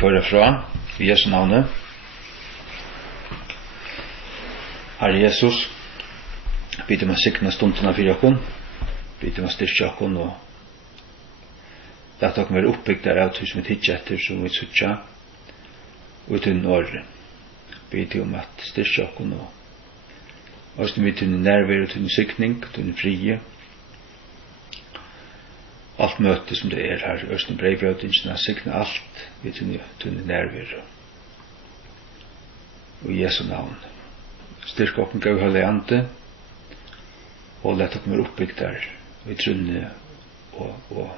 kører fra i Jesu navnet. Herre Jesus, bidder meg sikna stundene for dere, bidder meg styrke dere, og la dere være oppbygd der av tusen vi tidser etter, som vi suttja, uten året. Bidder om at styrke dere, og også vi til nærvær og til sikning, til frie, alt møte som det her, også brevbrødingen, sikne alt, vi til nærvær. Og i Jesu navn. Styrk okken gav høyde ante, og lett okken være oppbygd der, og i trunne, og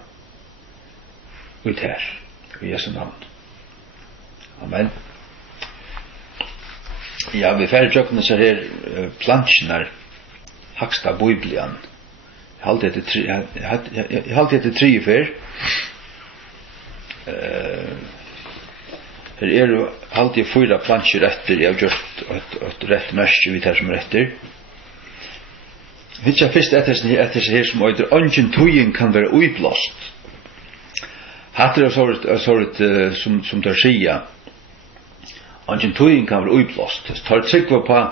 ut her, i Jesu navn. Amen. Ja, vi færre tjøkkene så her plansjen haksta Biblian. Jeg halte etter 3 før. Her jo alltid 4 plansjer etter, jeg har gjort et rett merke vi tar som etter. Hvis jeg først etter her som øyder, «Ongen tøyen kan være uiblåst». Hatt som tar skia. «Ongen tøyen kan være uiblåst». Det tar tryggva på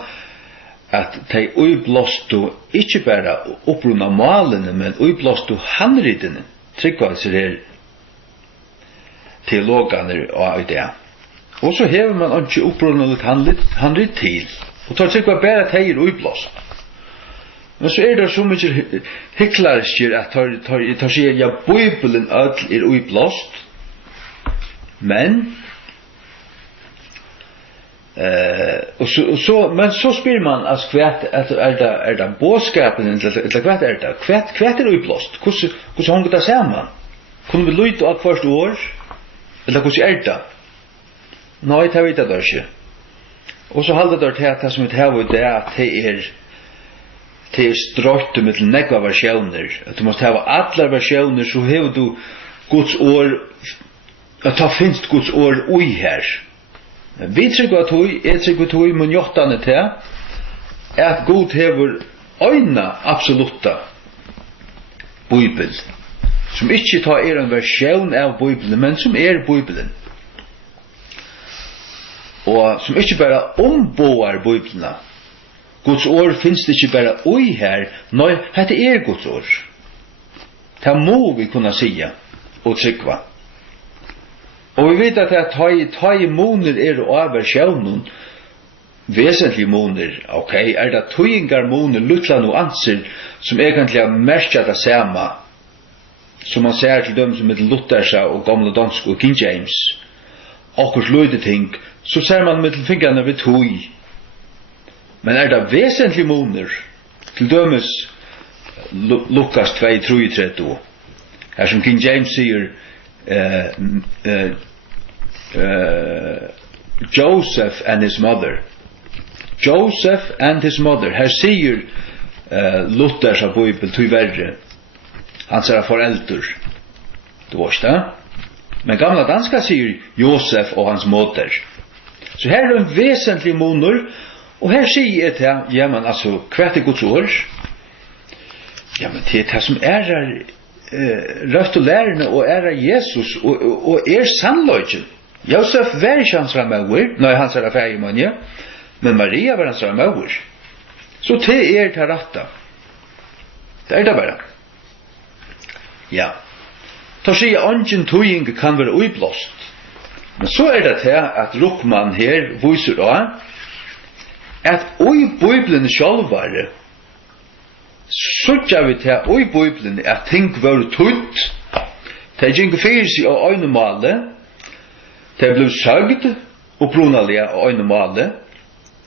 at de uiblåstu ikke bare opprunna malene, men uiblåstu handritene. Tryggva seg her teologene og det. Og så hever man ikke opprunnet handrit til. Og tar tryggva bare at de uiblåst. Men så det så mye hyklarisker at tar sier, ja, Bibelen ødel uiblåst. Men men så spyr man altså hva det båskapen eller hva det hva uiblåst? Hvordan honget det sammen? Kunne vi lytte av hvert år? Eller hvordan det? Nei, det vet jeg da ikke. Og så halder det til at det som vi tar det at det strøyt med til negva versjoner. At du måste ha alle versjoner, så har du Guds år, at det finnes Guds år ui her. Vi trykker at hui mun jottane til at Gud hever øyna absolutta Bibel, som ikke tar en versjon av Bibelen, men som Bibelen. Og som ikke bare omboar Bibelene. Guds ord finnes det ikke bare ui her, nei, dette Guds ord. Det må vi kunne sige og trykva. Og vi vet at ta i moner og av versjonen, vesentlige moner, ok, det tøyingar moner, luttlan og anser, som egentlig har merket det samme, som man ser til dem som mittel Luthersa og gamle dansk og King James, akkurat løyde ting, så ser man mittel fingrene ved tøy. Men det vesentlige moner, til dømes Lukas 2:33, her som King James sier, Joseph and his mother. Joseph and his mother. Her sier Luthers av Bibel til verre. Han sier foreldre. Du vet det? Men gamla danska sier Josef og hans moder. Så her en vesentlig moner, og her sier jeg til, ja, men altså, hva Guds ord? Ja, men det det som røft og lærerne og Jesus og sannløgjen. Josef var ikke hans ramauer, nei, hans fergemann, ja. Men Maria var hans ramauer. Så det til ratta. Det det bare. Ja. Da sier ongen tøying kan være uiblåst. Men så det til at Ruckman her viser da at ui Bibelen sjálvare så vi til ui Bibelen at ting var tutt. Det gikk fyrir seg av øynemale. Det ble søgd opprunalige av øynemale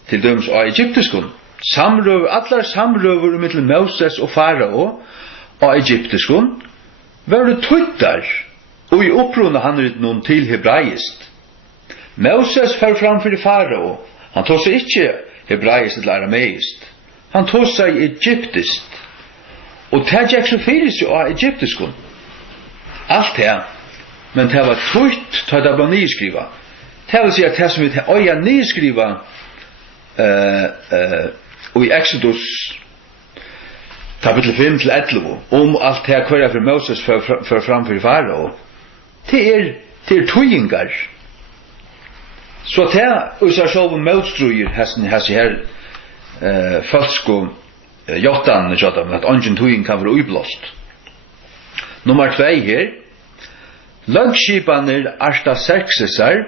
til døms av egyptiskon. Allar samrøver mellom Moses og Farao av egyptiskon var det tuttar og i oppruna handritnum til hebraist. Moses fer framfor Farao. Han tog seg ikke hebraist eller arameist. Han tog seg egyptist. Og det gikk så fyrir seg av egyptiskon. Alt det. Men det var tutt til det var nyskriva. Det vil si at det som vi til øya nyskriva og i Exodus kapitel 5-11 alt det hver for Moses for framfor Farao. Det tøyingar Så det usar själva motstruer här falsko jottan jotam att ungen tuin kan vara uppblåst. Nummer 2 här. Lagskipaner Artaxerxesar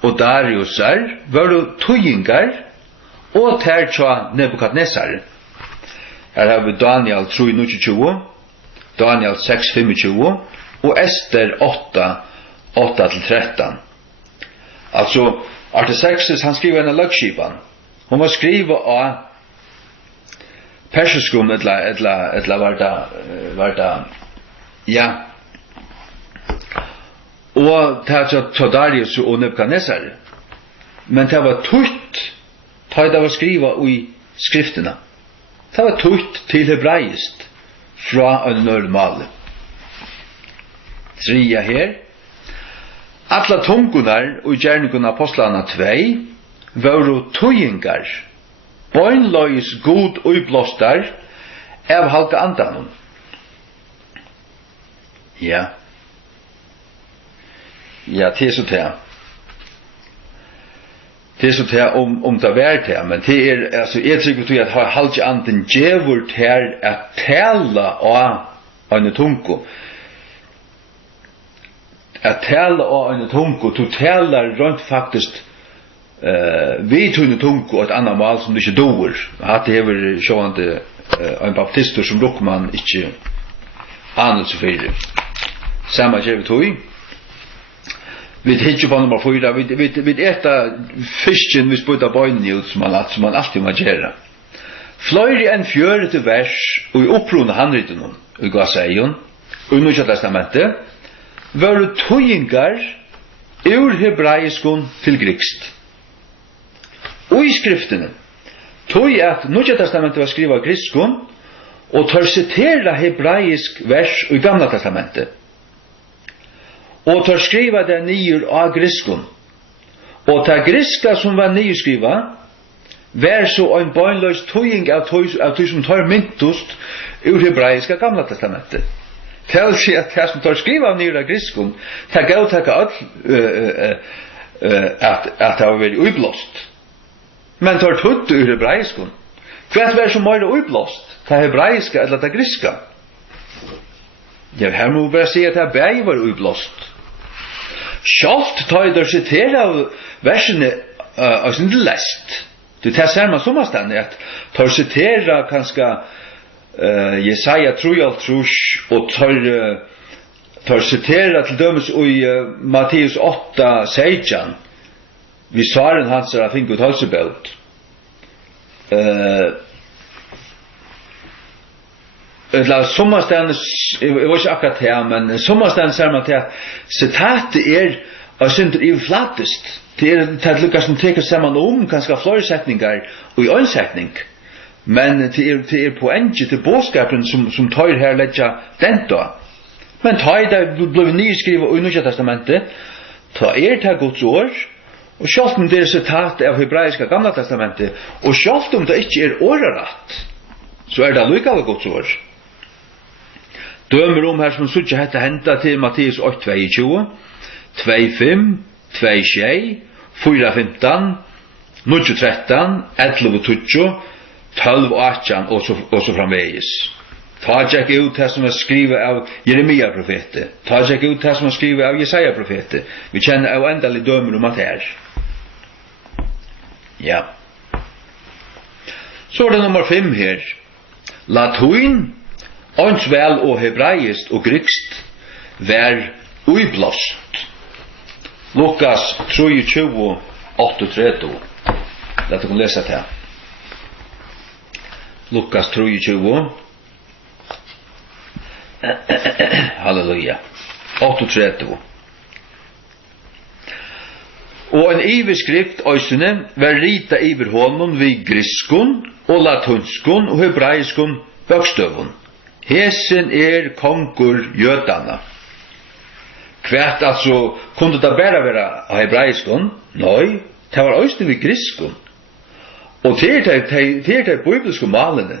och Dariusar var tuingar och tercha Nebukadnessar. Här har vi Daniel 3:29, Daniel 6:25 och Ester 8:8-13. Alltså Artaxerxes han skriver en lagskipan. Hon var skriva av persiskum etla varda ja. Og ta Darius og Nebukadnessar. Men det var tutt ta det var skriva i skrifterna. Det var tutt til hebraiskt fra en normal. 3 her. Alla tungunar og gjerningun apostlarna 2 var tujingar. Bøynløys god uppblåstar av halka andanum. Ja. Ja, det är så där. Det är så där om det värt här, men det är alltså jag tycker att ha halka anden djävult här att tälla och en tunko. Att tälla och en tunko totalar runt faktiskt vi tog en tunko och ett annat mal som du inte dår. Att det är sjående en baptister som Luckman inte anade så för. Samma jävligt tog. Vi hittar på nummer 4, vi äta fisken vi spudda bøynen ut som man alltid må gjøre. Fløyre enn 4. vers og i opprunde handriten i Gasseion og i Nya Testamentet var tøyingar ur hebraiskon til grikst. Og i skriftene tøy at Nya Testamentet var skriva av griskon og tar sitera hebraisk vers i Gamla Testamentet. Og tar skriva det nyer av griskon. Og ta griska som var nyskriva var så en bøynløs tøying av tøy som tar myntost ur hebraiska Gamla Testamentet. Det vil si at det som tar skriva av nyer av griskon ta gav takka all at det har vært uppblåst. Men tar tutt ur hebraiskon. Hva var som var uppblåst? Ta hebraiska eller ta griska? Ja, her må vi bare si at det bæg var uppblåst. Sjalt tar jeg der sitera av versene av sin lest. Det ser man som stand at tar sitera kanskje Jesaja 3:3 og tar sitera til dømes i Matteus 8:16 vi svaren hans er finket halsebelt eller sommarstående jeg var ikke akkurat her men sommarstående ser man til at sitatet av synder i flattest det er lykkes som teker sammen kanskje flere setninger og i ønsetning men det er poenget til bådskapen som tar her letja den da men tar det ble nyskrivet i Nya Testamentet tar det Guds ord og selv om det er sitat av hebraiska Gamla Testamentet og selv om det ikke er åreratt så er det lykkevel Guds ord dømer her som suttje hette henta til Matteus 8:22 2:5 2:6 4:15 9:13 11:20 12:18 og så framvegis. Ta jeg ut det som er skrivet av Jeremia profete. Ta jeg ut det som er skrivet av Jesaja profete. Vi kjenner av endelig dømer om at her. Ja. Så er det nummer 5 her. Latuin, ons vel og hebraist og grikst, vær uiblåst. Lukas 3:20, 8:30. Låt oss läsa det här. Lukas 3:20. Halleluja. 8:30. Og en iveskrift øysene var rita iver honom vid griskon og latunskon og hebraiskon bøkstøvun. Hesen kongur jødana. Kvært altså kunde det bare være av hebraiskon? Nei, det var øysene vid griskon. Og det er de bibelske malene.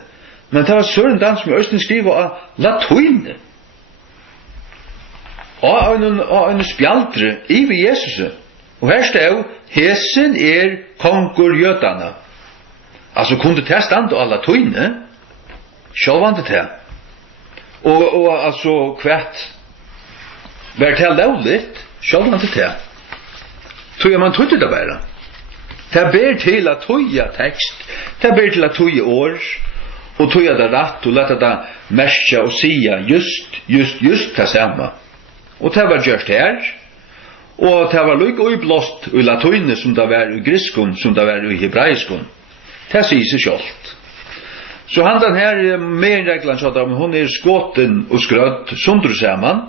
Men det var søren dans som øysene skriver av latuine. Og en spjaldre i ved Jesus. Og her stod, hesen kongur jötana. Altså kunde det stande alla tøyne, sjálvandi det. Og altså kvært, vær det lovligt, sjálvandi det. Tøyer man tøyde det bare. Det ber til at tøya tekst, det ber til at tøya år, og tøya det rett, og lette det merke og sia just det samme. Og det var gjørst her, og det var lykke uiblåst i latuine som det var i griskon, som det var i hebraiskon. Det sier seg sjålt. Så han den her merenreglen sa at hun skåten og skrødd sundru saman,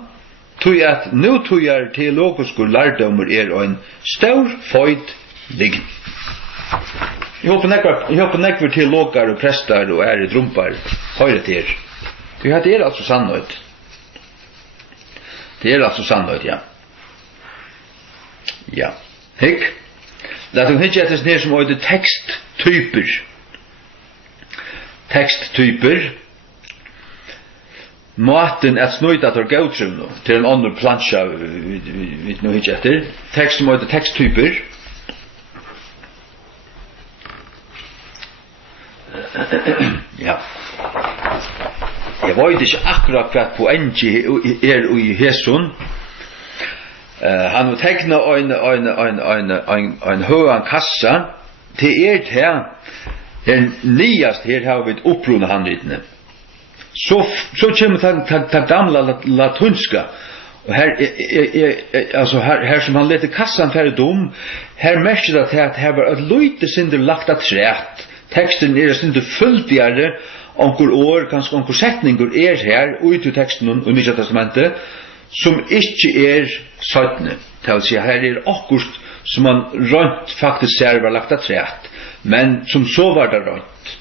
tog at nu tøyer teologiske lærdommer en stor føyd lign. Jeg håper nekver teologer og prester og i drumpar høyre til her. Det altså sannhet. Det altså sannhet, ja. Ja. Hikk. Lad hun hittje etter snir som øyde teksttyper. Teksttyper. Måten at snøyda tar gautrun til en annen plansja vi nå hittje etter. Tekst som øyde teksttyper. Ja. Jeg vet ikke akkurat hva poenget i Hesun. Han har tegnet en høyan kassa til det her nyast her har vi et opprunnet handritene. Så kommer den gamla latunska, og her som han leter kassan ferdig dom, her merker det at her var et løyte synder lagt av træt. Teksten synder fulltigere, onkur år, kanskje onkur setninger her, ut i teksten og Nya Testamentet, som ikke søttene. Det vil si, her akkurat som man rønt faktisk ser var lagt av træt, men som så var det rønt.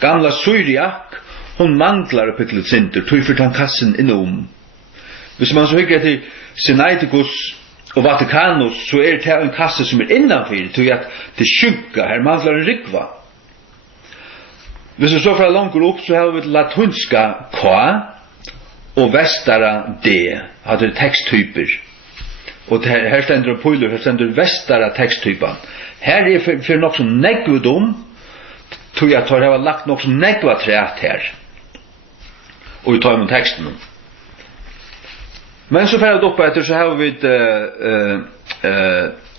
Gamla Syriak, hon manglar opp ikke litt synder, tog for den kassen innom. Hvis man så hykker etter Sinaiticus og Vatikanus, så det en kasse som innanfyr, tog at det skygga, her manglar en rikva. Hvis vi så fra langt opp, så har vi latunska K og vestara D, hadde teksttyper. Og her stender poiler, her stender vestara teksttyper. Her for nok som negvedom, tror jeg at det har lagt nok som negvatræt her. Og vi tar med teksten. Men så ferdig oppe etter, så har vi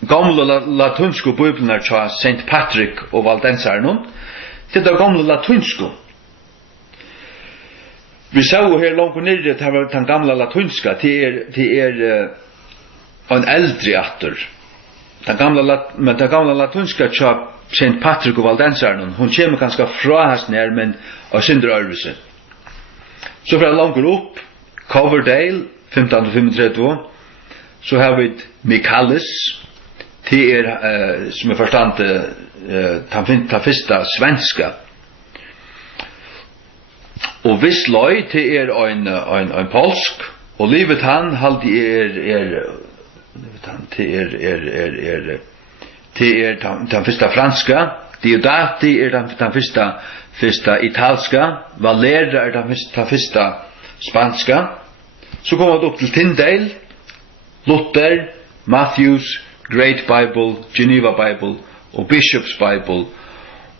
gamle latunsko bibelene til St. Patrick og Valdensaren. Det gamle latunsko. Vi sa jo her langt nere at det var den gamle latunska, det en eldre atter. Men den gamle latunska til St. Patrick og Valdensaren, hun kommer ganske fra hans nær, men av syndre øvelse. Så fra langt opp, Coverdale, 1535, så har vi Michaelis, det som forstand den første svenska. Og Wisløy, det en polsk, og livet han halde den første franska, Diodati den første italska, Valera den første spanska. Så kommer det opp til Tyndale, Luther, Matthews, Great Bible, Geneva Bible, og Bishop's Bible,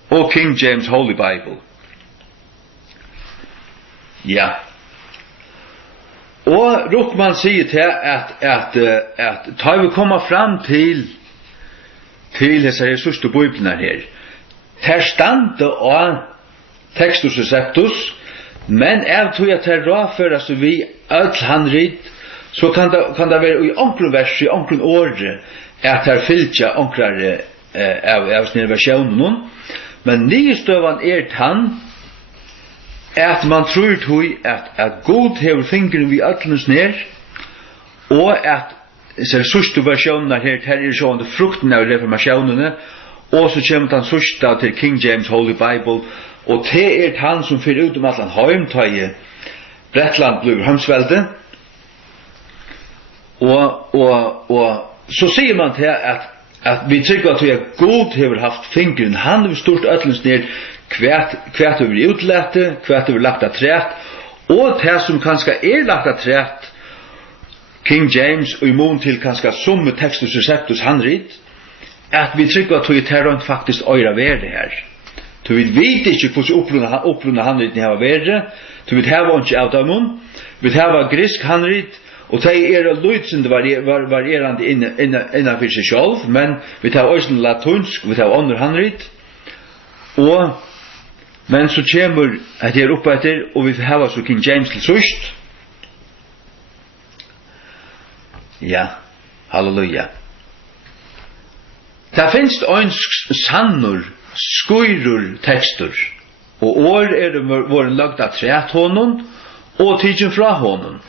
og King James Holy Bible. Ja. Og Ruckman sier til at tar vi komme fram til disse ressurste bibelene her, her stande av Textus Receptus, men jeg tror at det råføres vi alt handrit, så kan det være i onkron vers, i onkron åre, at det fylkja onkrare av snir versjonen, men nystøvan tann, at man tror tog at God hever fingeren vi ötlens ner, og at så sørste versjonen her sånn frukten av reformasjonene, og så kommer den sørste til King James Holy Bible, og det han som fyrer ut at han heimtøye Bretland blir heimsvelde, og så sier man til at vi trykker at God hever haft fingeren, han har stort ötlens ner, kvært over utlete, kvært over lagt av træt, og det som kanskje lagt av træt, King James og imon til kanskje summe Textus Receptus handrit, at vi trykker at vi tar faktisk øyre være her. Så vi vet ikke hvordan opprunna handriten har vært, så vi tar ikke av dem, vi tar grisk handrit, og det lydsende varierende innenfor seg selv, men vi tar også latunsk, vi tar andre handrit, men så kommer at det oppe etter, og vi har så King James til sørst. Ja, halleluja. Det finnes en sannur, skøyrur tekstur, og år våren lagt av træt honom, og tidsen fra honom.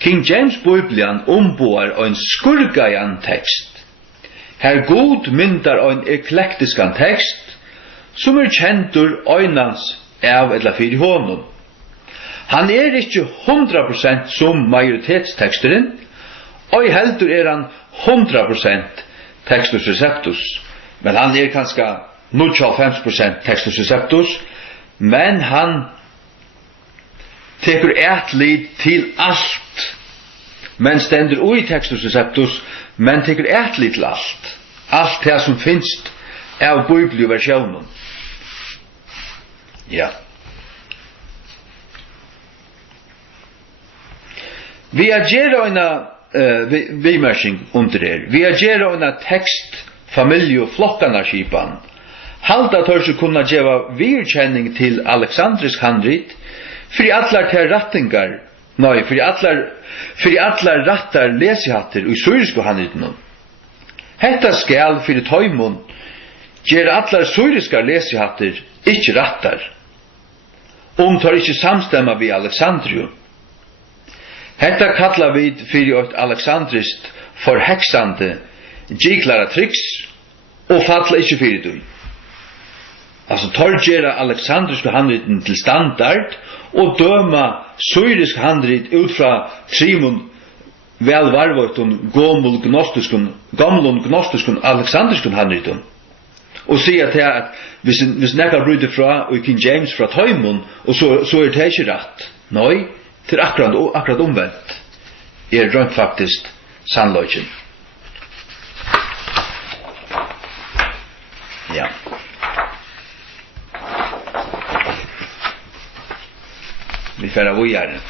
King James Biblian omboar en skurgajan tekst. Her god myndar en eklektiskan tekst, som kjentur øynans av eller fyrir honom. Han ikke 100% som majoritetsteksteren, og heldur han 100% Textus Receptus, men han kanskje 95% Textus Receptus, men han tekur ætlit til alt, men stendur ui Textus Receptus, men tekur ætlit til alt det som finst av biblioversjonen. Ja. Vi har gjerne en vimersing under det. Vi har gjerne en tekst, familie og flokkanarskipan. Halda tørse kunna gjeva virkjenning til Alexandrisk handrit, fyrir allar til rattingar, fyrir allar rattar lesihatter og syriske handritene. Hetta skal fyrir tøymon gjer allar syriske lesihatter ikkje rattar, tar ikkje samstemma vi Alexandrium. Hetta kallar vi fyrir eit alexandrist forheksande giklara triks, og falla ikkje fyrir du. Altså, tar gjerra alexandriske handriten til standard, og døma syrisk handrit ut fra trimon velvarvotun gamlun gnostiskun alexandriskun handritun. Og sier til at hvis nekkar bryter fra og King James fra tøymon, og så det ikke rett. Nei, det akkurat omvendt. Rønt faktisk sannløgjen. Ja. Vi færa vujare.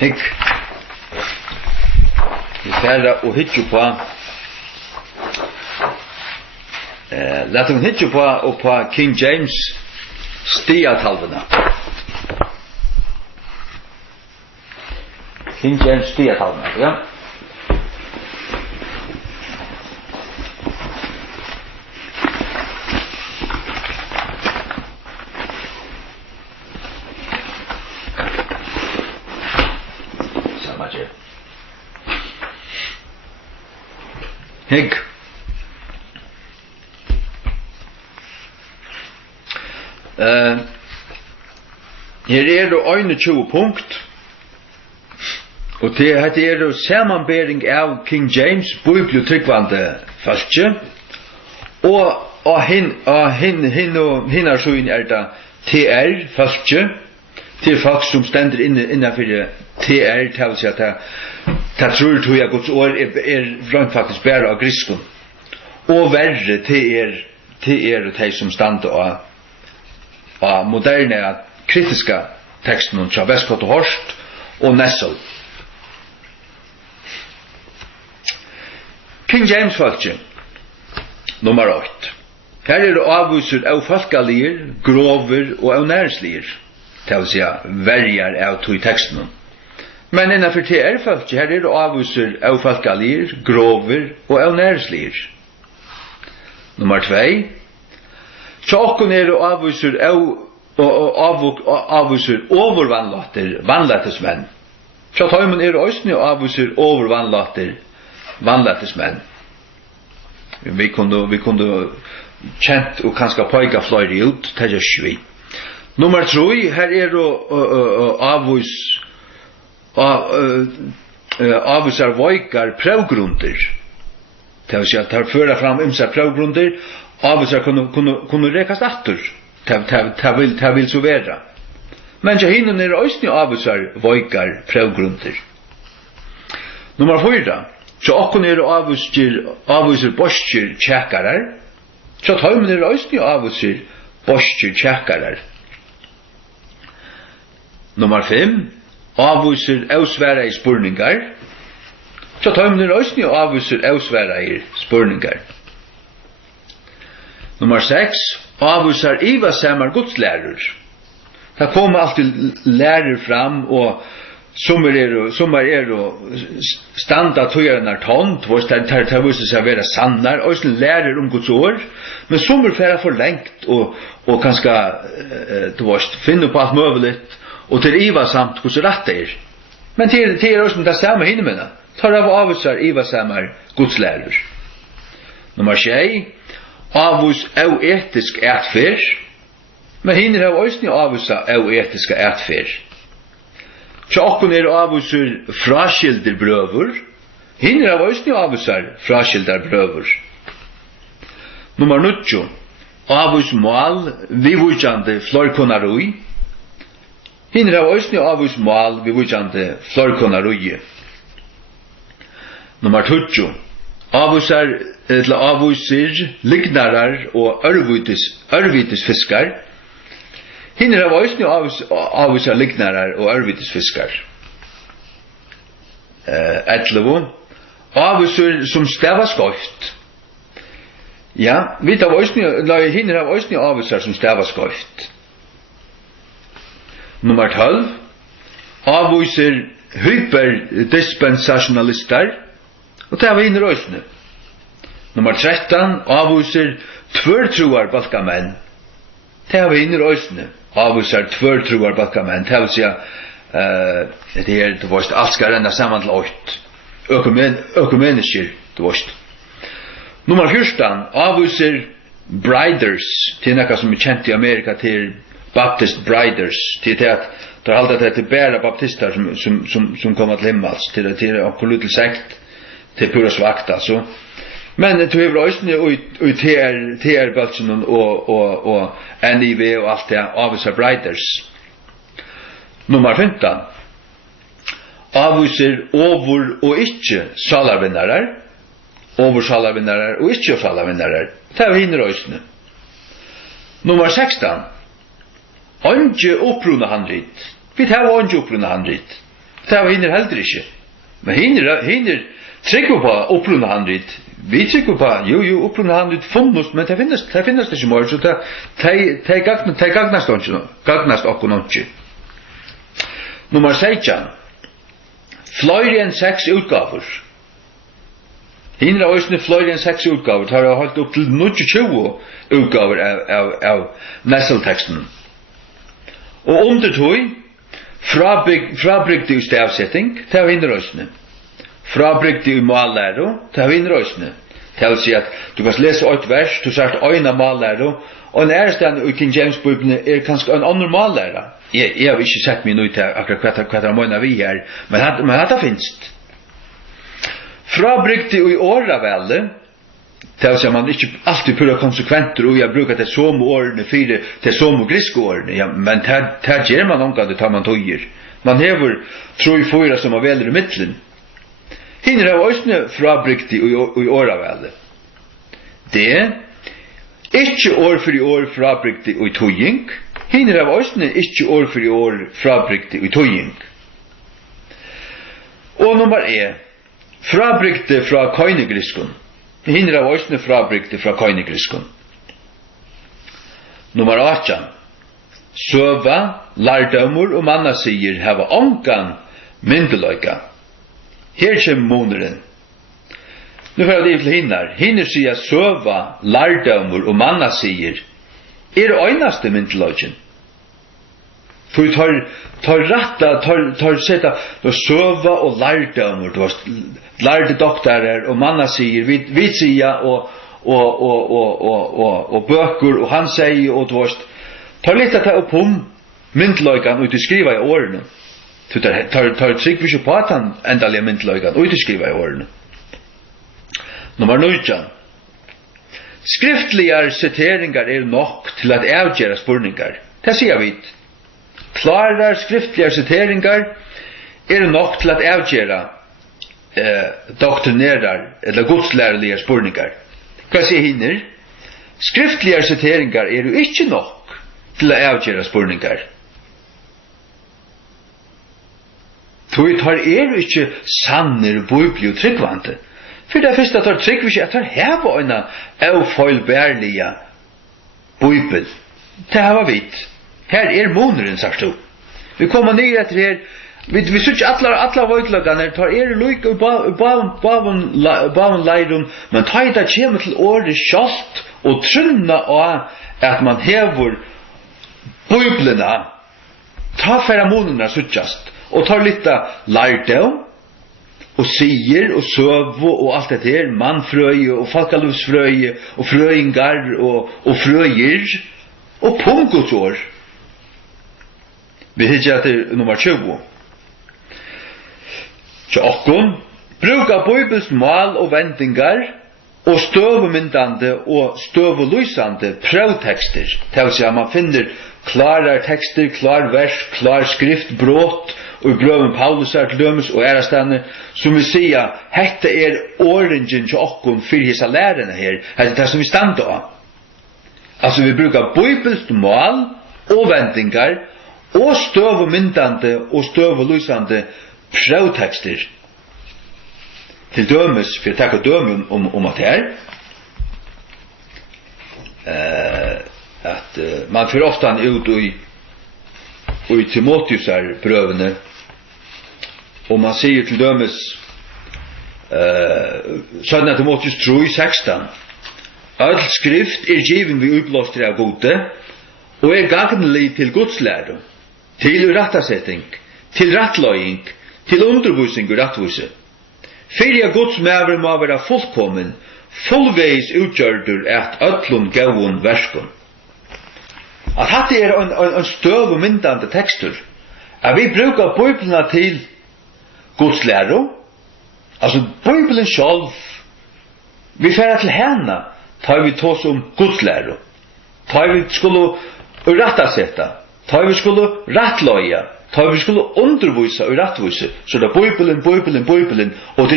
Hikk. Vi færa og hitju på lat oss hitju på King James stiatalvena. King James stiatalvena, ja. Higg. Her det 21 punkt, og det jo samanbering av King James bibliotryggvande falskje, og hinnar søyn det TR falskje, til folk som stender innenfor TR, til å si at det tror jeg Guds ord rent faktisk bare av griskun. Og verre til de som stander av moderne kritiske teksten fra Westcott og Horst og Nessel. King James falskje, nummer 8. Her det avviser av falkalier, grover og av nærslier, til å si verjar av to i teksten. Men innenfor TR-falskje, her det avviser av falkalier, grover og av nærslier. Nummer 2. Tjokken det avviser avviser overvannlatesmenn. Tjotthøymen også avviser overvannlater vannlatesmenn. Vi kunne kjent og kanskje pøyga fløyre ut, det vi. Nummer 3, her avviser voikar prøvgrunder. Det vil si at her fører fram ymsar prøvgrunder, avviser kunne rekast atter. Ta vill så vera. Men jag hinner är ösni avusar voikar prövgrunder. Nummer 4. Så okkur er avusir boskir tjekkarar. Så tøymen er ösni avusir boskir tjekkarar. Nummer 5. Avusir ausværa i spurningar. Så tøymen er ösni avusir ausværa i spurningar. Nummer 6. Avusar ivasamar gudslærur. Det kommer alltid lærer fram, og som er standa tøyarnar tont, det viser seg være sannar, og lærer Guds ord, men som er færa for lengt, og kanskje, finne på alt møveligt, og til ivasamt hos rett er. Men til også det samme hinnemina, tar av avusar ivasamar gudslærur. Nummer 6. Avus etisk ætfer, men hinner av òsni avusa etiska ætfer. Så okkun er avusur fraskildir brøvur, hinner av òsni avusar fraskildar brøvur. Nummer 9. Avus mal vivujande florkonarui, hinner av òsni avus mal vivujande florkonarui. Nummer 20. Avusir lignarar og örvitis fiskar. Hinner av òsni avusar lignarar og örvitis fiskar. 11. Avusir som stava skoft. Ja, hinner av òsni avusar som stava skoft. Nummer 12. Avusir hyperdispensationalistar. Og det var hinner òsni. Nummer 13. Avusir tvørtruar balkamenn. Det var hinner òsni. Avusar tvørtruar balkamenn. Det vil säga det var allt ska renna samman til 8. Økumeniskir, det var. Nummer 14. Avusir briders. Det nekka som kjent i Amerika til Baptist briders. Til det at det halda det til bæra baptister som kommer til himmels. Til okkur sekt. Til pura svakt, altså. Men det hever òsne og TR-balsen og NIV og alt det, avusar briders. Nummer 15. Avusir over og ikkje salarvinnarar. Over salarvinnarar og ikkje salarvinnarar. Det var hinner òsne. Nummer 16. Onge oppruna handrit. Vi tar onge oppruna handrit. Det var hinner heller ikkje. Men hinner trykker på oppruna handrit. Vi trykker på, jo, oppruna handrit funnest, men det finnes ikke mer, så det gagnast okkur ikke. Nummer 16. Fløyre enn 6 utgaver. Hinner av òsne fløyre enn 6 utgaver, tar jeg holdt opp til 20 utgaver av Nesselteksten. Og undertøy, frabrygde i stavsetting, det var hinner òsne. Frabrygde i mallæro, det har vi innrøysene. Det vil si at du kan lese 8 vers, du sagt øyne mallæro, og en ærestand i King James Bibelen er kanskje en annen mallæra. Jeg har ikke sett meg noe til akkurat hva det mener vi her, men dette finst. Frabrygde i åravelde, det vil si at man ikke alltid pura konsekventer og jeg bruker det som årene fire, det som griske årene, ja, men det gjør man omgang det tar man tøyer. Man hever 3-4 som er veler i middelen. Hinner av òsne frabrygdi i åravelde. Det ikkje år for i år frabrygdi i tøying. Hinner av òsne ikkje år for i år frabrygdi i tøying. Og nummer 1. Frabrygdi fra koinegriskun. Hinner av òsne frabrygdi fra koinegriskun. Nummer 8. Søva, lærdomur og mannasier hava ongan myndeløyga. Her kommer moneren. Nu får jeg det til hinner. Hinner sier søva, lærdomur og mannasier er øynaste myndeløygen. For vi tar setta søva og lærdomur, lærde doktorer og mannasier, vi sier og bøker og han sier og tar litt av det opp myndeløygen ut i skriva i årene. Tar trygg vi ikke på at han endelig myndeløygan og ikke skriva i årene. Nummer 9. skriftliga citeringar nok til at avgjera spurningar. Det sier vi. Klarar skriftliga citeringar nok til at avgjera doktrinerar eller godslærliga spurningar. Hva sier hinner? Skriftliga citeringar jo ikke nok til at avgjera spurningar. Tog tar ikke sanner bibli og tryggvante. For det første tar trygg ikke at heva en avfeilbærlige bibel. Det har vi vidt. Her moneren, sagt du. Vi kommer ned etter her. Vi synes alle veiklagene tar lyk og baven leiron, men tar det kommer til året kjalt og trunna av at man hever biblene, tar færre monerne suttjast, og tar litt lærdom, og sier, og søvo, og alt det her, mannfrøye, og falkalufsfrøye, og frøyngar, og frøyer, og pungotsår. Vi hittar til nummer 20. Så okkon, bruka bibels mal og vendingar, og støvmyndande og støvelysande prøvtekster. Det vil si at man finner klarar tekster, klar vers, klar skrift, brott, og i brøven Paulus til dømes og ærastane, som vil si hette orangen til okkon for hisa lærerne her, hette det som vi standa av. Altså vi brukar bibels mal og vendingar, og støvmyndande og støvelysande prøvtekster. Til dømes, for jeg takker dømen om at her, at man får ofta ut i Timotheusar brøvene, og man sier til dømes 17. Timotheus 3:16, all skrift given vi utblåster av gode, og gagnlig til godslære, til rettasetting, til rattløying, til undervisning og rattvise. Fyrir Guds maver må være fullkommen, fullveis utgjørdur at öllum gavun verskun. At hatt en støv og myndande tekstur, at vi brukar Bibelna til Guds læro, altså Bibelen sjálf, vi færa til hana, tar vi tås Guds læro, tar vi skulle rattasetta, tar vi skulle rattløya, tar vi skulle undervisa og rattvisa, så det Bibelen, og det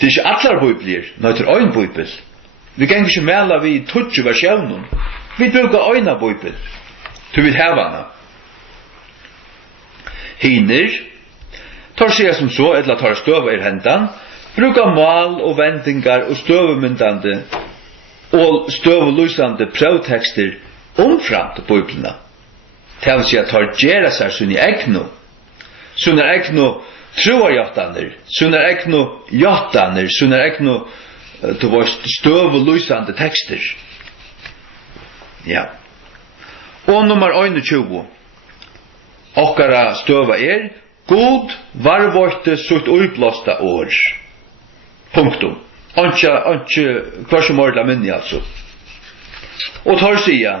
ikke allar Bibler, nei, det ein Bibel. Vi kan ikke mela vi tutsi versjonen, vi brukar øyna Bibel, til vi hevana. Hiner, tar seg som så, eller tar støv hendan, brukar mal og vendingar og støvmyndande og støvelysande prøvtekster omframt Bibelna. Det vil si at tar gjerra seg sunni egnu troarjottaner, sunni egnu jottaner, sunni egnu støvelysande tekster. Ja. Og nummer 21. Okkara støva God varvårte sutt utblåsta år. Punktum. Anke kvarsum orla minni altså. Og tar sia,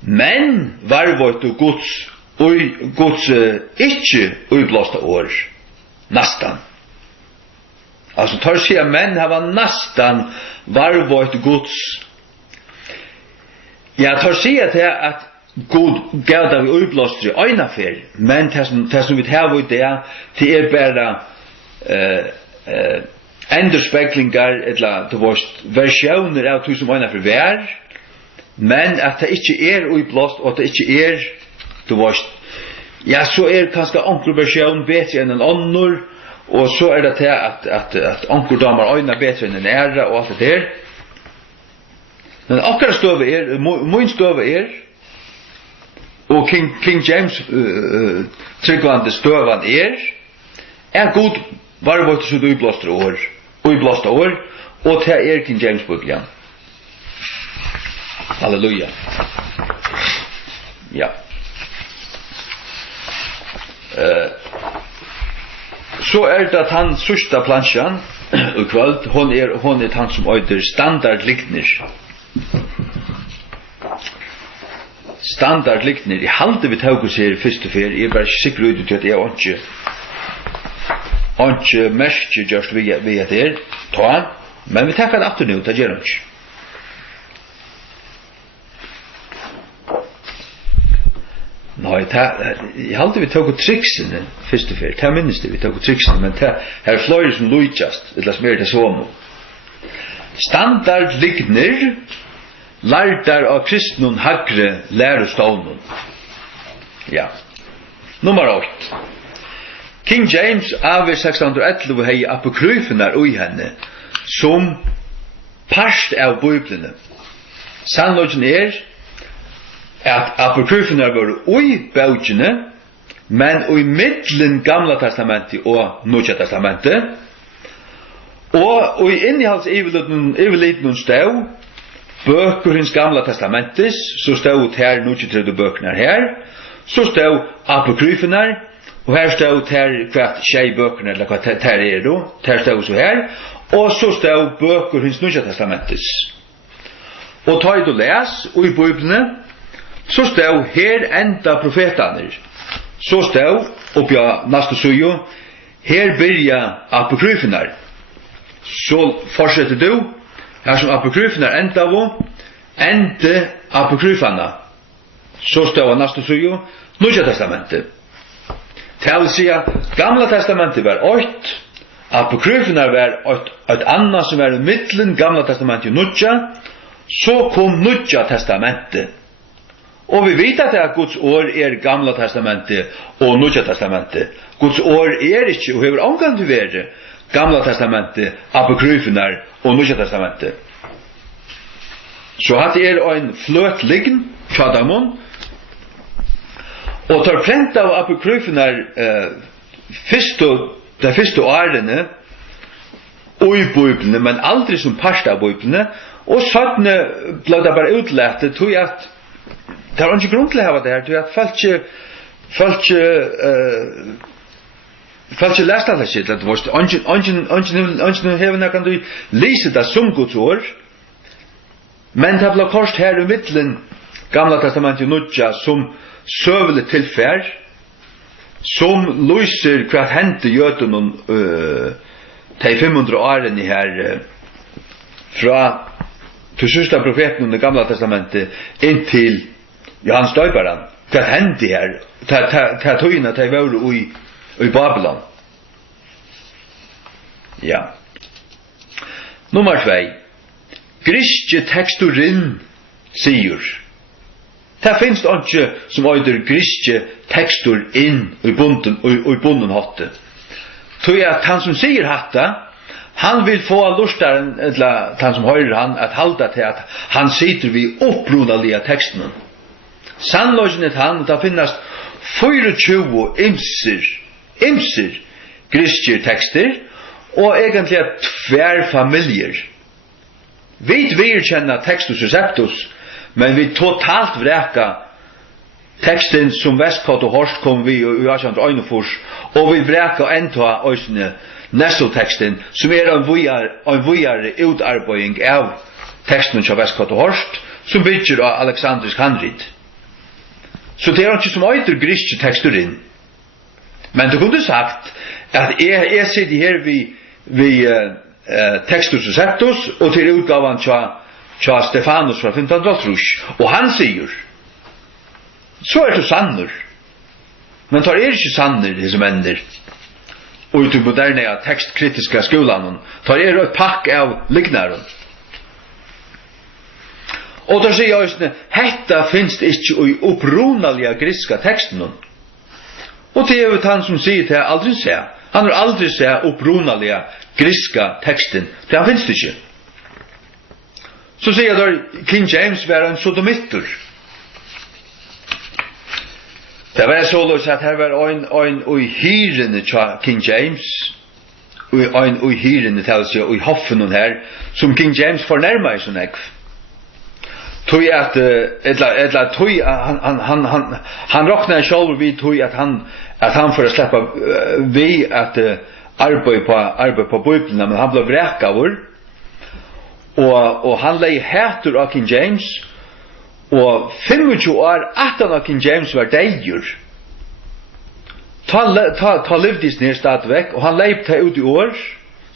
men varvårte Guds ikke utblåsta år. Nastan. Altså tar sia, men hava nastan varvårte Guds. Ja, tar sia til at God gav det vi utblåster i øynafer, men det som vi tar i det bare endurspeklingar, eller det var versjoner av det som øynafer vær, men at det ikke utblåst, og at det ikke det var, ja, så kanskje onkel versjon bedre enn en annor, og så det til at onkel damer øyna bedre enn en æra, og alt det der. Men akkurat støve min støve og King James tryggvande støvan god varvårte så utblåste år, og til King James Bibelen. Halleluja. Ja. Så det at han sørsta plansjan i kvöld, hon han som øyder standardlikner. Standardlikner, jeg halte vi taukus her fyrst og fyr, jeg bare sikker ut til at jeg ikke merker just vi at men vi takkar det atter nu, det gjør ikke. Nej, jag hade vi tog trixen först och främst. Jag minns det vi tog trixen, men här flöjer som lujtjast, eller som är det så. Standard ligner, lärtar av kristnun hagre lärostånden. Ja. Nummer 8. King James av 1611 hei apokryfenar ui henne, som parst av Bibelen. Sannlågen at apokryfenar var ui bautjene, men ui middelen Gamla Testamentet og Nutja Testamentet, og ui innehalds iveliten stau, bøker hins Gamla Testamentis, så stau her Nutja tredje bøkene her, så stau apokryfenar, og her stau her kvart tjei bøkene, eller kvart her då, her stau så her, og så stau bøker hins Nutja Testamentis. Og ta i du les, og i Bibelene, så stod her enda profetaner. Så stod, oppja neste sujo, her byrja apokryfenar. Så fortsetter du, her som apokryfenar enda vo, ende apokryfana. Så stod neste sujo, Nutja Testamentet. Det vil si Gamla Testamentet var 8, apokryfenar var et annet som var i middelen Gamla Testamentet og Nutja, så kom Nutja Testamentet. Og vi vet at Guds ord Gamla Testamentet og Nutja Testamentet. Guds ord ikke, og hever omgang til være, Gamla Testamentet, apokryfenar og Nutja Testamentet. Så hatt en fløtliggen, Kjadamon, og tar prent av apokryfenar de første årene, og i Bibelene, men aldri som parst av Bibelene, og sånn ble det bare utlettet, tror jeg at det var ikke grunn til å ha det her, tror jeg at folk ikke leste det sitt, at det var ikke hevende kan du lese det som Guds ord, men det ble kost her i middelen Gamla Testamentet og Nutja som søvelig tilfær, som lyser hva hendte jøden de 500 årene her fra til sista profeten under Gamla Testamentet inntil Johannes Døyperen. Hva hendte her? Ta tøyene til var i Babylon. Ja. Nummer 2. Griske teksturin sier. Det finnes ikke som øyder griske tekstur inn i bunden hatte. Tog jeg at han som sier hatta, han vil få lustaren, eller han som hører han, at halda til at han sitter vid opprunalige teksten. Sannløgjen han, det finnes 24 imser griske tekster, og egentlig 2 familier. Vi kjenner Textus Receptus, men vi totalt vreka teksten som Vestkott og Horst kom vi i 1841, og vi vreka enda øysene Nesselteksten, som en vujare utarbeiding av teksten av Vestkott og Horst, som bygger av Alexandrisk handrit. Så det ikke som øyder griske tekster inn. Men det kunne sagt at jeg sitter her ved Textus Receptus, og til utgaven tja Stefanus fra 1500, og han sier, så det sannur. Men tar ikke sannur, disse mennene, og ut i moderne tekstkritiske skolan, tar et pakk av lignaren. Og da sier jeg også, hetta finnes ikke i opprunalige griska teksten. Og det jo han som sier til aldri se. Han har aldri se opprunalige griska teksten, for han finnes det ikke. Så sier jeg da, King James var en sodomitter. Det var så løs at her var en ui hyrene til King James, en ui hyrene til seg, ui hoffen her, som King James fornærmer i sånn ekv. Tog at, han råkner selv vid tog at han for å slippe vi at arbeid på Bibelen, men han ble vrek av ord, og han lei hætur av King James, og 25 år etter av King James var deigur. Ta livdis ned stadigvæk, og han leip ta ut i år,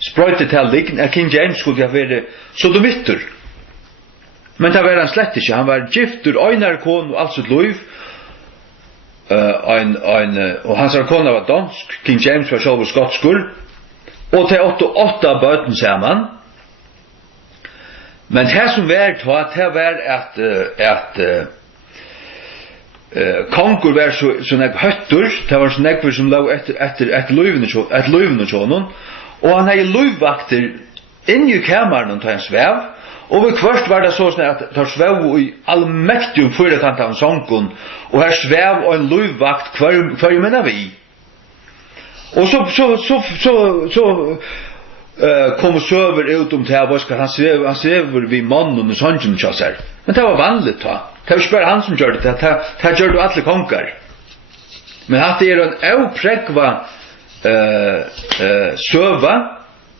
sprøyte til liggen, at King James skulle ha vært sodomitter. Men det var han slett ikke, han var gifter, øynar kon og alt sitt liv, och hans kona var dansk, King James var själv skotskur, och till 8 böten samman. Men det som var det var att konkur var så nek höttur, det var så nek som låg efter løyven og sånn, og han hei løyvvakter inn i kammeren til han svev, og ved kvørst var det sånn at han svev i allmektium fyrirkant av sången, og her svev og en løyvvakt hver minna vi. Og så kom søver ut om til han svever vi mannen og sången kjasser. Men det var vanligt da. Det var ikke bare han som gjør det, det gjør du alle konger. Men at det en avprekva søva,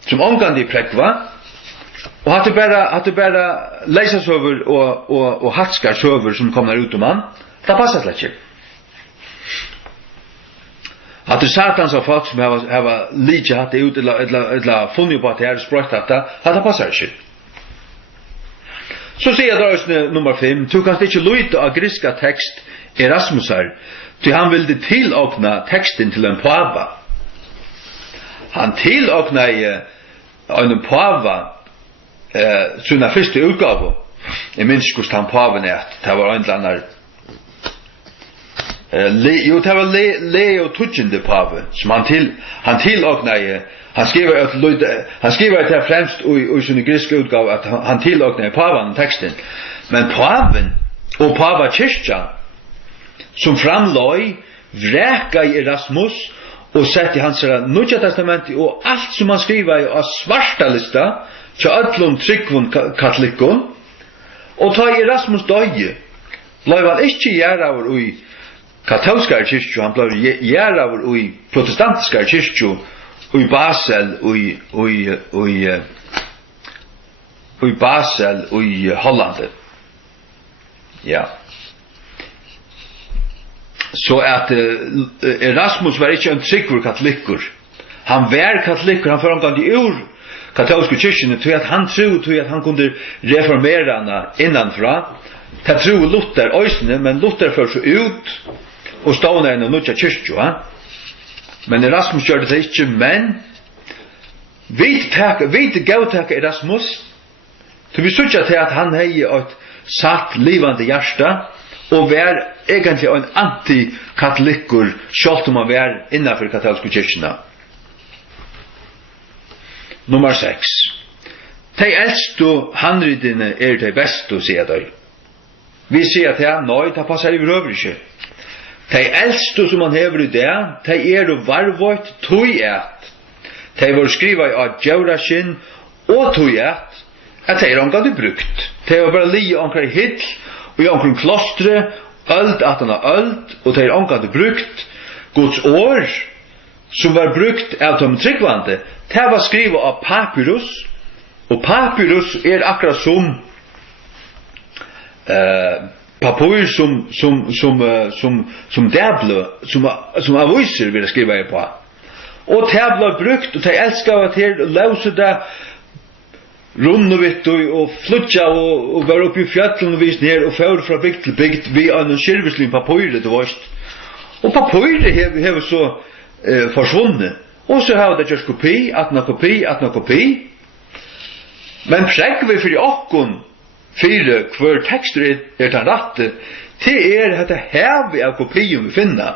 som omgående prekva, og at det bare leisa søver og hatskar søver som kommer ut om han, det passer slett ikke. At det satans av folk som har lidja hatt det ut, eller funnet på at det er sprøyt at det passer ikke. Så sier drøysene nummer 5, du kan ikke lytte av griska tekst Erasmusar, til han ville tilåkna teksten til en pava. Han tilåkna en pava sina første utgave. Jeg minns ikke hvordan paven det var en eller annen det var Leo Tudjende pave, som han tilåkna han skriver til fremst i sin griske utgave at han tilåkna paven teksten. Men paven og pava kyrkja som framløy vreka i Erasmus og sett i hans Nudja Testament og alt som han skriver av svarta lista til öllum tryggvun katolikkun og ta Erasmus døye blei han ikke gjerraver i katolskar kyrkju, han blei gjerraver i protestantiskar kyrkju i Basel i Basel i Holland. Ja. Så at Erasmus var ikke en tryggvur katolikkur. Han var katolikkur, han framgang i ur katolske kyrkjene til at han trodde at han kunne reformera hana innanfra. Det tror Luther øysene, men Luther fører så ut og stående en og nudja kyrkju, Men Erasmus gjør det ikke, men vi gavtak Erasmus til vi sutja til at han hei et satt livande hjärsta og var egentlig en anti-katolikkur selv om han var innenfor katolske kyrkjene. Nummer 6. De eldste handrydene de beste, sier de. Vi sier at nei, det passer i røver ikke. De eldste som man hever i det, de varvått tøyet. De var skrivet av djauraskin og tøyet, at de omgående brukt. De var bare li omkring hitt, og i omkring klostre, øld at han har øld, og de omgående brukt. Guds år, som var brukt av de tryggvande, det var skrivet av papyrus, og papyrus akkurat som papyr som dæble, som aviser vil skrive på. Og det ble brukt, og de elskar til å løse det rundevitt og flutja og var oppe i fjallen og vist ned og fører fra bygd til bygd vi av en skirveslin papyret, det var. Og papyret hever så forsvunnet. Og så har det gjort kopi, 18 kopi. Men prekk vi for okkon fire hver tekster den rette, til at det her vi av kopien vi finner,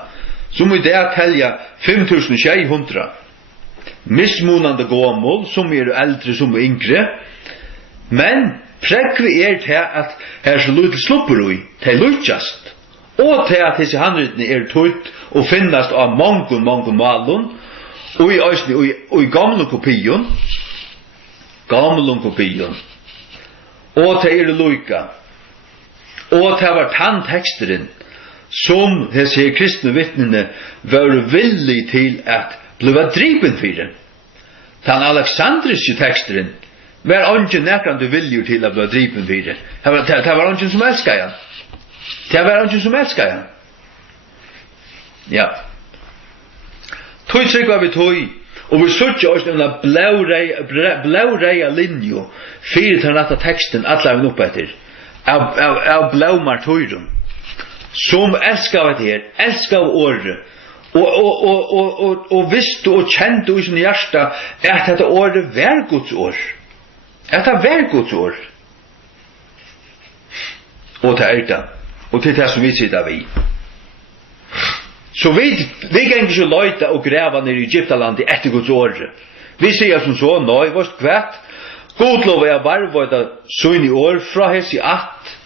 som i det telja 5600. Mismunande gåmål, som eldre, som yngre. Men prekk vi til at her så lite slupper vi, til lukkjast. Og til at disse handrytene tøyt og finnast av mange malen, og i gamle kopien, og til lukka. Og til var tannteksteren, som disse kristne vittnene var villige til at blive driven for den. Den alexandriske teksteren var ikke nekrande vilje til at blive driven for den. Det var ikke som elsker han. Ja. Tøy trykva vi tøy, og vi sutja oss en blaureia linjo, fyrir til rette teksten, alle vi oppe etter, av blaumar tøyrum. som älskar det här, älskar året. Och visste och kände i sin hjärta att detta året var Guds år. Att det var Guds år. Och det är det. Och det är det som vi sitter vid. Så vi kan inte löjta och gräva ner i Egyptaland efter Guds år. Vi säger som så, nej, vad skvätt. God lov är varvåda sån i år från hos i att.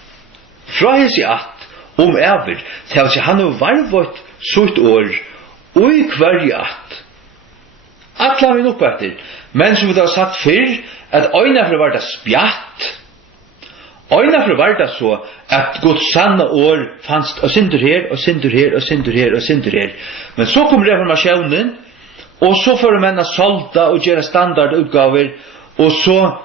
Från hos i att. Över. Så han har varvått sånt år och i kvarje att. Att la vi nog efter. Men som vi har sagt förr, att öjna för var det spjatt. Öjna för var det så att Guds sanna år fanns och synder här och synder här och synder här och synder här. Men så kom reformationen och så får männa sålta och göra standardutgaver och så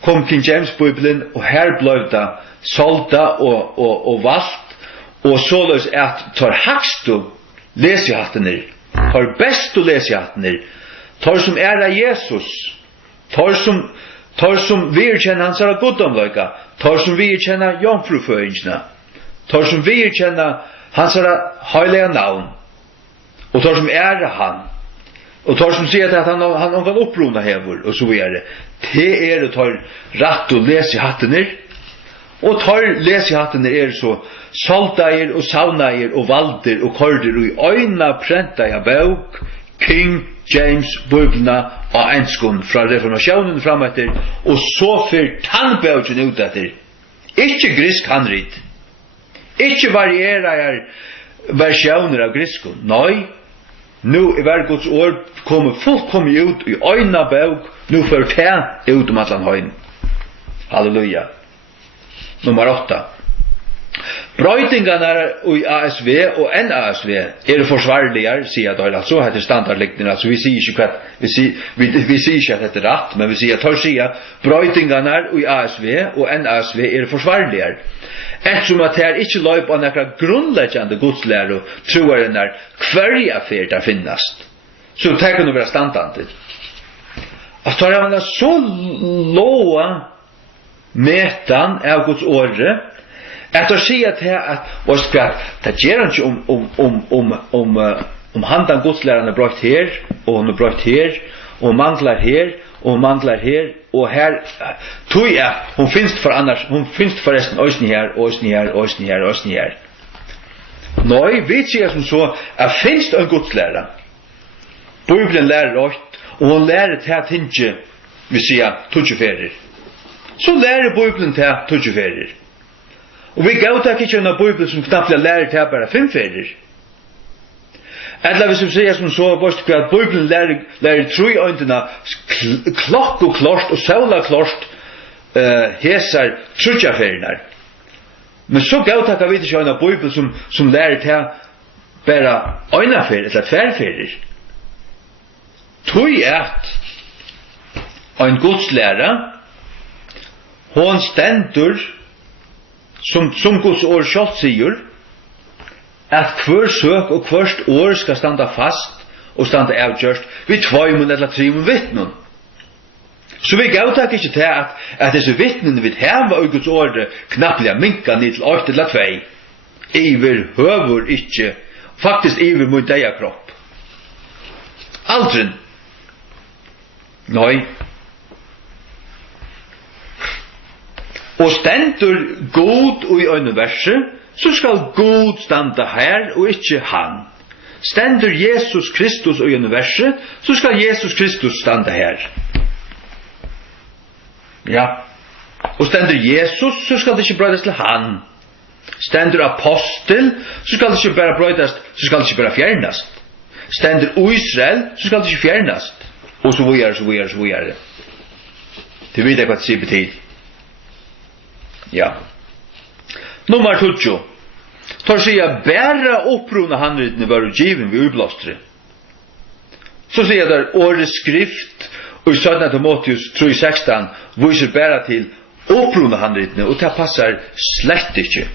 kom King James Bibeln och här blev det sålta och valt och således att tar hackstu läsjahattener, tar bäst och läsjahattener, tar som ära Jesus, tar som vi känner hans ära godomlöka, tar som vi känner jomfruföringsna, tar som vi känner hans ära heliga navn, och tar som ära han, och tar som säger att han kan upprona hävor, och så vidare. Det är att tar rätt och läsjahattener, och tar läsjahattener så salta och sauna och valder och korder och i öjna pränta jag bok King James Bibelna och enskon från reformationen framåter och så för tannbögen ut efter. Ikke grisk handrit. Ikke varierar versioner av griskon. Nej. Nu är Guds ord kommer fullkomligt ut i öjna bok nu för tän ut om allan höjn. Halleluja. Nummer 8. Brøytingarna i ASV og NASV forsvarligar, sier jeg altså, heter standardlikten, altså vi sier ikke vi sier ikke at det er rett, men vi sier at brøytingarna i ASV og NASV forsvarligar. Eftersom at det ikke løp av nekra grunnleggjande godslære, tror jeg den hverja fer der finnast. Så det kan jo være standandet. At tar jeg så låa metan av Guds åre, att då säga att vad ska det gör inte om handan gudslärarna brakt här och hon brakt här och manglar här och manglar här och här tror jag hon finns för annars hon finns förresten ösni här. Nej, vet jag som så att finns det en gudslärare. Bibeln lär rätt och hon lär det att inte vi säger tujefärer. Så lär Bibeln det att tujefärer. Och vi går tack inte en bibel som knappt lär till bara 5 fäder. Eller vi som säger som så måste att Bibeln lär tre öntena klock och klart och sola klart hesar trutja färnar. Men så går tack vi inte en bibel som lär till bara ena färd eller 2 färder. Tror att en gudslära hon stendur som Guds år själv säger att kvar sök och kvörst år ska standa fast och standa avgjort vid 2 eller 3 vittnen. Så vi går tack inte till att dessa vittnen vid här var Guds år knappliga minka ner till 8 eller 2. Iver hövor inte faktiskt iver mot deja kropp. Aldrig. Nej. Og stendur god og i universet, så skal god standa her og ikke han. Stendur Jesus Kristus og i universet, så skal Jesus Kristus standa her. Ja. Og stendur Jesus, så skal det ikke brøydes til han. Stendur apostel, så skal det ikke bare brøydes, så skal det ikke bare fjernast. Stendur Israel, så skal det ikke fjernast. Og så videre. Det vet jeg hva det sier betid. Ja. Nummer 20. Tar säga bära upprona handritene var given vid ublåstre. Så säger där årets skrift och i 17 Timoteus 3:16 visar bära till upprona handritene och det passar slett inte.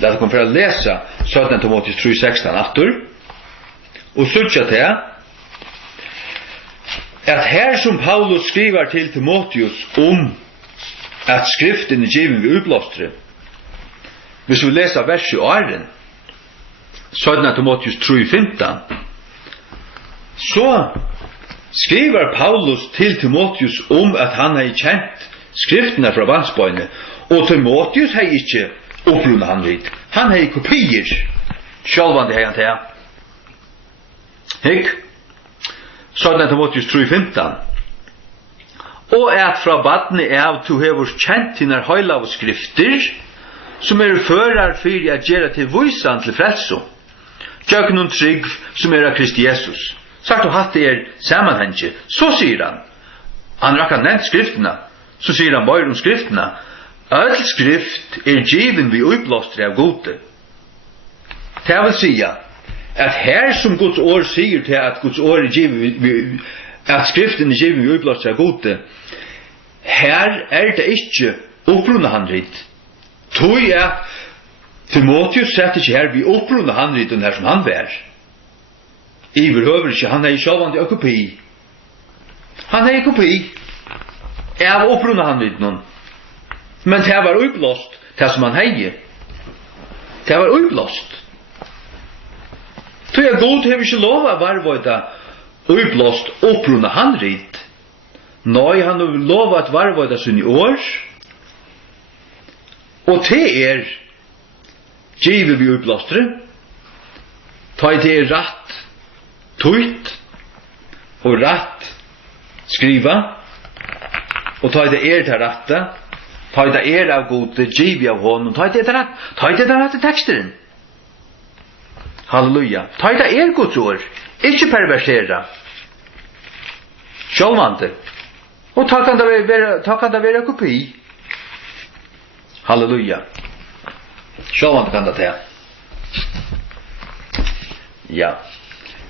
Låt oss komma att läsa 17 Timoteus 3:16 åter. Och söka det att här som Paulus skriver till Timoteus att skriften är given vid utblåstre. Hvis vi läser vers 21 2 Timotheus 3:15. Så skriver Paulus til Timotheus at han har kjent skriftene fra vannsbøyne, og Timotheus har ikke opprunnet han vidt. Han har kopier, sjálvandi har han til. Hikk? 2 Timotheus 3:15. Og fra badne av to hevur kjent hinnar heilagu skrifter, som førar fyrir at gjera til vísan til frelsu. Tjøknun trygg som av Kristi Jesus. Sagt og hatt samanhengje. Så sier han rakka nevnt skriftene, så sier han bare skriftene, all skrift given vi uppblåstre av gode. Det vil sige, at her som Guds ord sier til at Guds ord given at skriften given vi uppblåstre av gode, her det ikke opprunnet handrit. Tog Timotheus setter ikke her vi opprunnet handrit den her som han vær. Iverhøver ikke, han sjálvandi kopi. Han kopi av opprunnet handrit noen. Men det var uppblåst, det som han hei. Det var uppblåst. Så god har ikke lov av varvøyda uppblåst opprunnet handrit. Nei, han har lov at varvøyda sin i år. Og det giver vi uppblåstre. Ta det rett tøyt og rett skriva. Og ta det til rette. Ta det av gode giv av hånden. Ta det rett. Ta det rette teksteren. Halleluja. Ta det Guds ord. Ikke perversera. Sjálvandi. Og ta kan det være kopi. Halleluja. Sjálvandi kan det ta. Ja.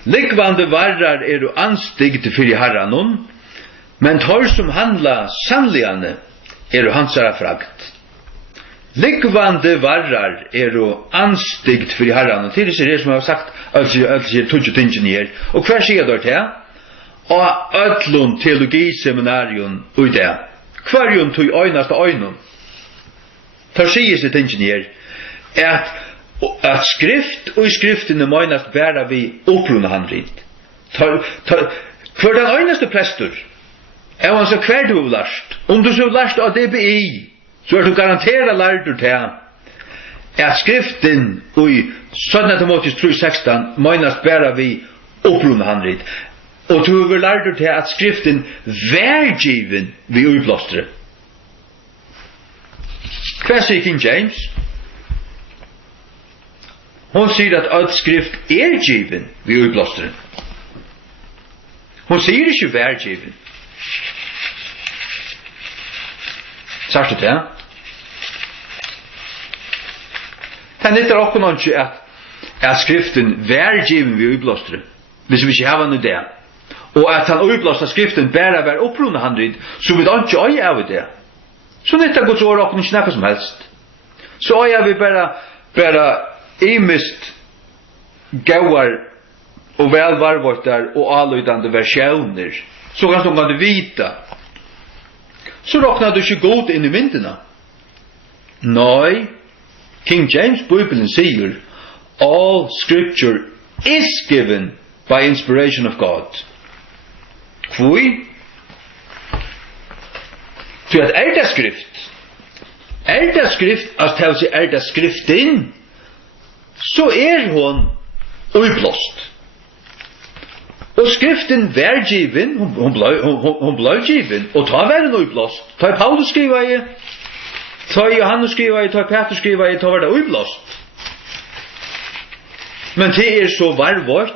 Likvande varrar du anstigd fyrir Herranon, men tar som handla sannligane du hansara fragt. Likvande varrar du anstigd fyrir Herranon. Til det som jeg har sagt, altså tudje tingen her. Og hver sier det til? Og ötlun teologiseminarium ui det. Hverjun tog øynast av øynun. Tar sier seg tingen her, at skrift og i skriftene møgnast bæra vi opprunna handrit. For den øynaste prestur, han så hver du har lært, om du så har lært av DBI, så du garantera lærdur til at skriften og i 17 Timotheus 3:16 møgnast bæra vi opprunna handrit. Og du har lærdur til at skriften værgiven vi uppblåstre. Hva sier King James? Hon sier at all skrift given vi uppblåstre. Hon sier ikke værgiven. Sagt du det? Det nytter okkur ikke at skriften værgiven vi uppblåstre, hvis vi ikke har noe det. Og at han uppblåsta skriften bare var opprunnet handrit, så vi da ikke øye av det. Så nytter Guds ord okkur ikke nekka som helst. Så øye vi bare imist gauar og velvarvortar og alløydande versjoner. Så kan du vita. Så råknar du ikke god inn i myndina. Nei, King James Bibelen sier, all scripture is given by inspiration of God. Kvui? Så at det skrift, altså det skriften, så hon uppblåst. Og skriften var given, hon blev given, og ta var den uppblåst. Ta Paulus skriva i, ta Johannes skriva i, ta Peter skriva i, ta var det uppblåst. Men det så varvårt,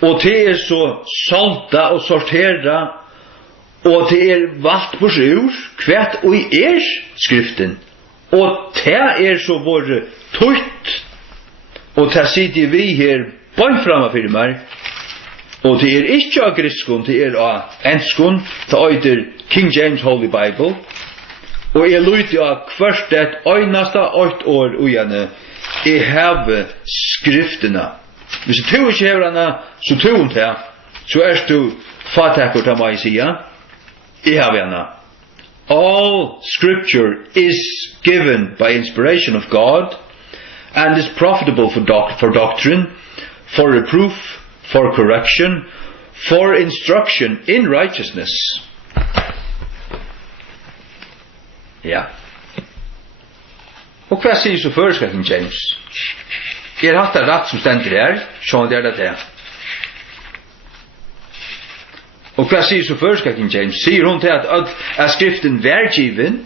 og det så salta og sortera, og det valgt på sjur, kvært og i skriften. Og det så våre tøyt, og det sitter vi her bønt framme for meg, og det ikke av griskon, det av enskon, det er King James Holy Bible, og jeg lytter av hvert et øyneste 8 år ujane, jeg har skriftene. Hvis du ikke har henne, så tog hun til, så du fattakker til meg sida. Jeg har henne. All scripture is given by inspiration of God and is profitable for doctrine, for reproof, for correction, for instruction in righteousness. Ja. Og hva sier så først King James? Hatt det rett som stender her, sånn det det til. Og hva sier så først King James? Sier hun til at skriften given?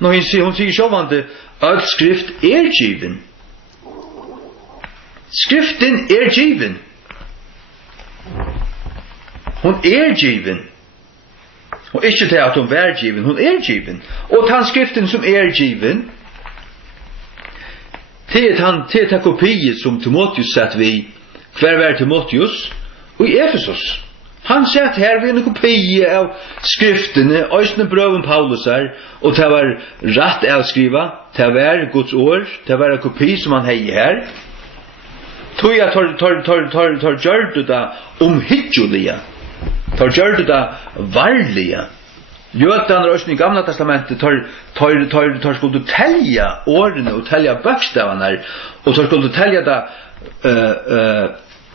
Nå hun sier sjåvande at skrift given. Skriften given. Hun given. Og ikke til at hun given, hun given. Og den skriften som given, til kopiet som Timotheus satt vi, hver var Timotheus, og i Efesus. Han satt her ved en kopi av skriftene, øysene brøven Paulus her, og det var rett avskriva, det var Guds ord, det var en kopi som han hei her. Tog jeg tar gjør det da omhyggjulige, tar gjør det da varlige. Jødene og øysene i Gamla testamentet tar skulle telja årene og telja bøkstavene, og tar skulle telja da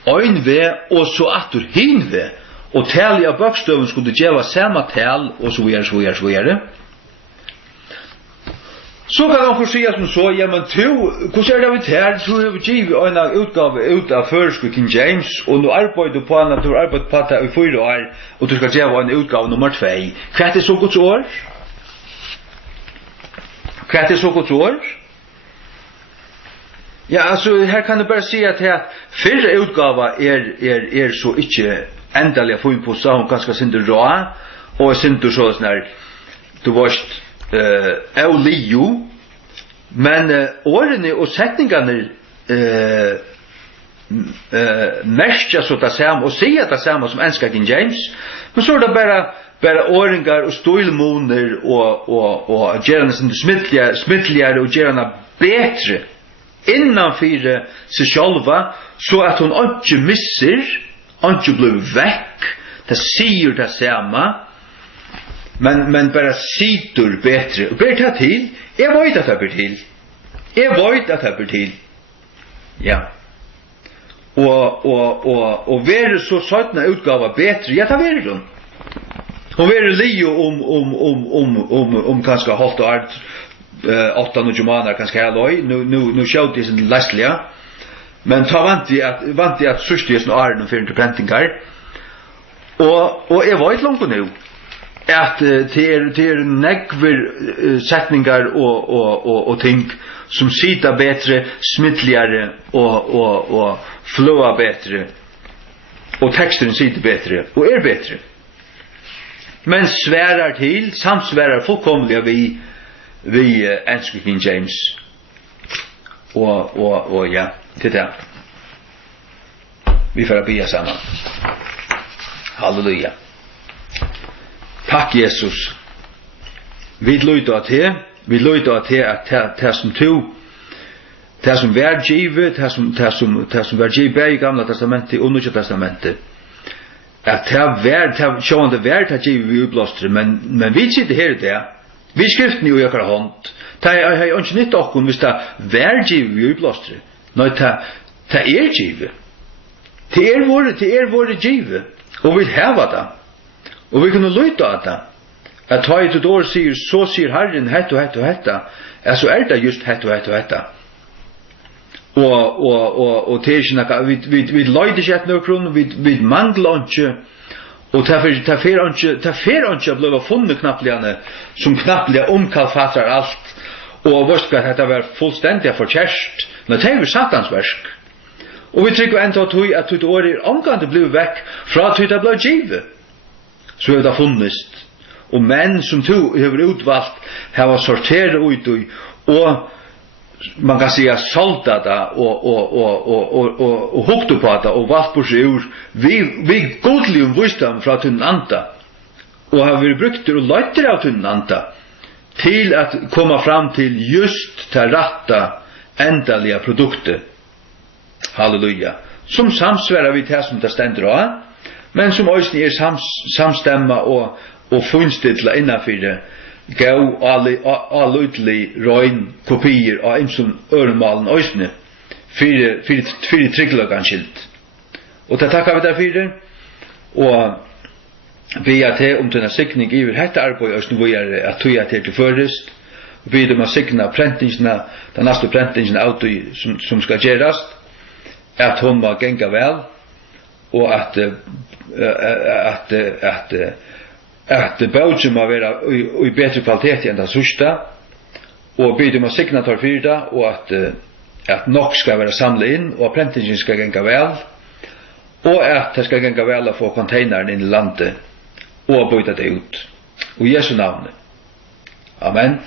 øynve og så atur hinve, og telja bøkstaven skulle gjeva samme tel, og så videre. Så kan man si som så, ja, men hvordan det vi her? Så har vi givet en utgave ut av først King James, og nå arbeider du på en, at du arbeider på det i 4 år, og du skal gjøre en utgave nummer 2. Hva er det så Guds år? Hva er det så Guds år? Ja, altså, her kan du bare si at her, 4 utgaver er så ikke endelig å få inn på, så hun ganske sinter rå, og sinter sånn her, du varst, Eulio, men årene og setningene merker så det samme, og sier det samme som enska King James, men så det bare åringar og stålmoner og gjerne smittligere og gjerne bedre innanfyr seg sjálva, så at hun ikke misser, ikke blir vekk, det sier det samme, men bara sitter bättre. Och ber det till. Jag vet att det blir till. Ja. Och ver så sådana utgåva bättre. Ja, det ver det. Och ver Leo om kanske halt och art 8 månader kanske här nu showt det sin Leslie. Men ta vant i att sørste sån arden för inte printingar. Och jag vet långt nu. At til nekver setningar og ting som sita betre, smittligare og flåa betre, og teksten sita betre og betre. Men sværar til, samsværar fullkomliga vi enske King James. Og ja, til det. Vi får bia sammen. Halleluja. Takk Jesus. Vi løyder til at det som det som var givet, det som var givet i Gamla testamentet og Nya testamentet, at det sjående var det givet vi utblåstere, men vi sitter her i det. Vi skriften jo i akkurat hånd. Det er jo ikke nytt okkur hvis det var givet vi utblåstere. Nei, det givet. Det våre givet, og vi heva det. Og vi kunne lytte av det. At ta i et år sier, så sier Herren hett og hett og hetta. Så det just hett og hett og hetta. Og til ikke noe, vi løyde ikke etter noe, vi mangler ikke, og det fer ikke å bli funnet knappligene, som knapplige omkallfattar alt, og vorsk at dette var fullstendig forkjærst, men det var satansversk. Og vi trykker enda at et år omgående ble vekk fra at det ble givet. Så har det funnest. Og menn som to har utvalgt, har sorteret ut og man kan säga salta det och hukta på det och valt på sig ur vi godligen visdom från tunn anta och har vi brukt det och lätter av tunn anta till att komma fram till just det rätta ändliga produkter. Halleluja. Som samsvarar vi det som det ständer av, men som också är samstämma och funnstidla innanför gå allutlig røyn kopier av imsum ørenmalen øysene fyrir trygglagan skilt. Og det takkar vi der fyrir, og vi er til tøyna sikning iver hette arbeid øysene vi er at tøya til førest, og vi er sikna prentingene, den neste prentingene som skal gjerast, at hon må genga vel, og at bøtjen må være i bedre kvalitet enn det sørste, og blir man signatar for det, og at nok skal være samlet inn, og at prentingen skal genga vel, og at det skal genga vel å få containeren inn i landet, og byta det ut. Og Jesu navn. Amen.